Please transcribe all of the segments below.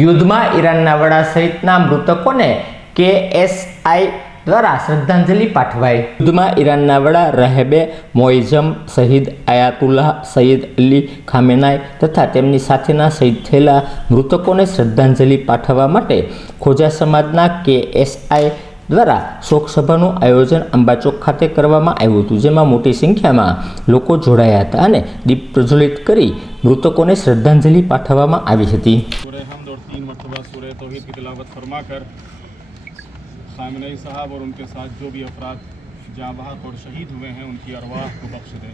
યુદ્ધમાં ઈરાનના વડા સહિતના મૃતકોને KSI દ્વારા શ્રદ્ધાંજલિ પાઠવાઈ। યુદ્ધમાં ઈરાનના વડા રહેબે મોઇઝમ શહીદ આયાતુલ્લાહ સૈયદ અલી ખામેનાઈ તથા તેમની સાથેના શહીદ થયેલા મૃતકોને શ્રદ્ધાંજલિ પાઠવવા માટે ખોજા સમાજના KSI દ્વારા શોકસભાનું આયોજન અંબાચોક ખાતે કરવામાં આવ્યું હતું, જેમાં મોટી સંખ્યામાં લોકો જોડાયા હતા અને દીપ પ્રજ્વલિત કરી મૃતકોને શ્રદ્ધાંજલિ પાઠવવામાં આવી હતી। खामनेई साहब और उनके साथ जो भी अफराद जहाँ बहक और शहीद हुए हैं उनकी अरवाह को बख्श दे।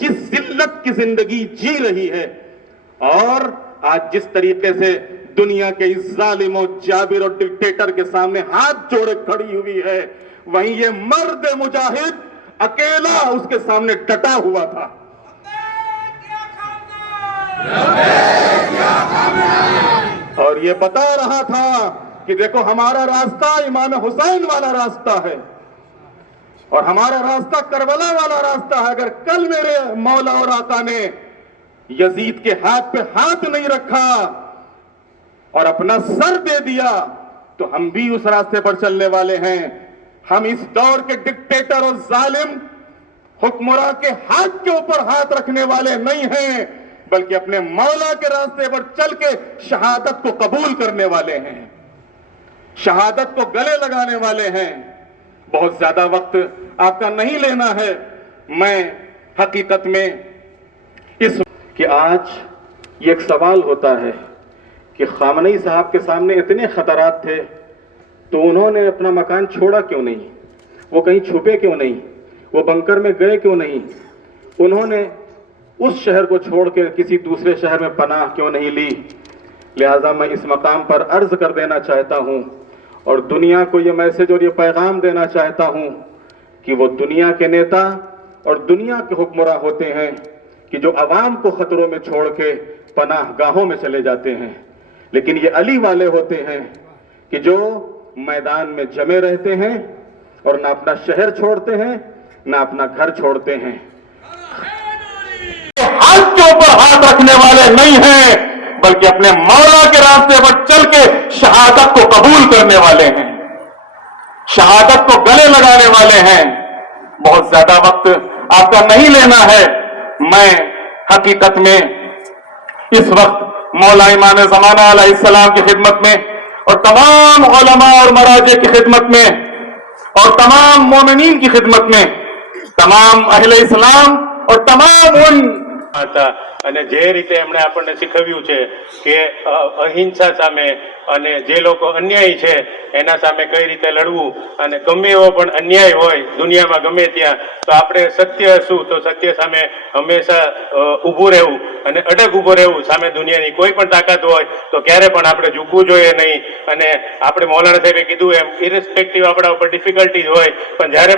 जिस जिल्लत की जिंदगी जी रही है और आज जिस तरीके से दुनिया के इस जालिम और जाबिर और डिक्टेटर के सामने हाथ जोड़े खड़ी हुई है, वहीं ये मर्द मुजाहिद अकेला उसके सामने डटा हुआ था। और ये बता रहा था कि देखो हमारा रास्ता इमाम हुसैन वाला रास्ता है और हमारा रास्ता करबला वाला रास्ता है। अगर कल मेरे मौला और आका ने यजीद के हाथ पे हाथ नहीं रखा और अपना सर दे दिया तो हम भी उस रास्ते पर चलने वाले हैं। हम इस दौर के डिक्टेटर और जालिम हुक्मरां के हाथ के ऊपर हाथ रखने वाले नहीं हैं, बल्कि अपने मौला के रास्ते पर चल के शहादत को कबूल करने वाले हैं, शहादत को गले लगाने वाले हैं। बहुत ज्यादा वक्त आपका नहीं लेना है। मैं हकीकत में इस कि आज ये एक सवाल होता है कि खामनेई साहब के सामने इतने खतरात थे तो उन्होंने अपना मकान छोड़ा क्यों नहीं, वो कहीं छुपे क्यों नहीं, वो बंकर में गए क्यों नहीं, उन्होंने उस शहर को छोड़ के किसी दूसरे शहर में पनाह क्यों नहीं ली। लिहाजा मैं इस मकाम पर अर्ज कर देना चाहता हूँ और दुनिया को ये मैसेज और ये पैगाम देना चाहता हूँ कि वो दुनिया के नेता और दुनिया के हुक्मरां होते हैं कि जो अवाम को खतरों में छोड़ के पनाह गाहों में चले जाते हैं, लेकिन ये अली वाले होते हैं कि जो मैदान में जमे रहते हैं और ना अपना शहर छोड़ते हैं ना अपना घर छोड़ते हैं। हाथ के ऊपर हाथ रखने वाले नहीं हैं, बल्कि अपने मौला के रास्ते पर चल के शहादत को कबूल करने वाले हैं, शहादत को गले लगाने वाले हैं। बहुत ज्यादा वक्त आपका नहीं लेना है। मैं हकीकत में इस वक्त मौला इमाम ज़माना अलैहिस्सलाम की खिदमत में और तमाम उलमा और मराजे की खिदमत में और तमाम मोमिनीन की खिदमत में, तमाम अहले इस्लाम और तमाम उन અને જે રીતે એમણે આપણને શીખવ્યું છે કે અહિંસા સામે અને જે લોકો અન્યાયી છે એના સામે કઈ રીતે લડવું અને ગમે એવો પણ અન્યાય હોય દુનિયામાં ગમે ત્યાં તો આપણે સત્ય શું તો સત્ય સામે હંમેશા ઊભું રહેવું અને અડગ ઊભું રહેવું સામે દુનિયાની કોઈ પણ તાકાત હોય તો ક્યારે પણ આપણે ઝૂકવું જોઈએ નહીં। અને આપણે મૌલાના સાહેબે કીધું એમ ઇરેસ્પેક્ટિવ આપણા ઉપર ડિફિકલ્ટીઝ હોય પણ જ્યારે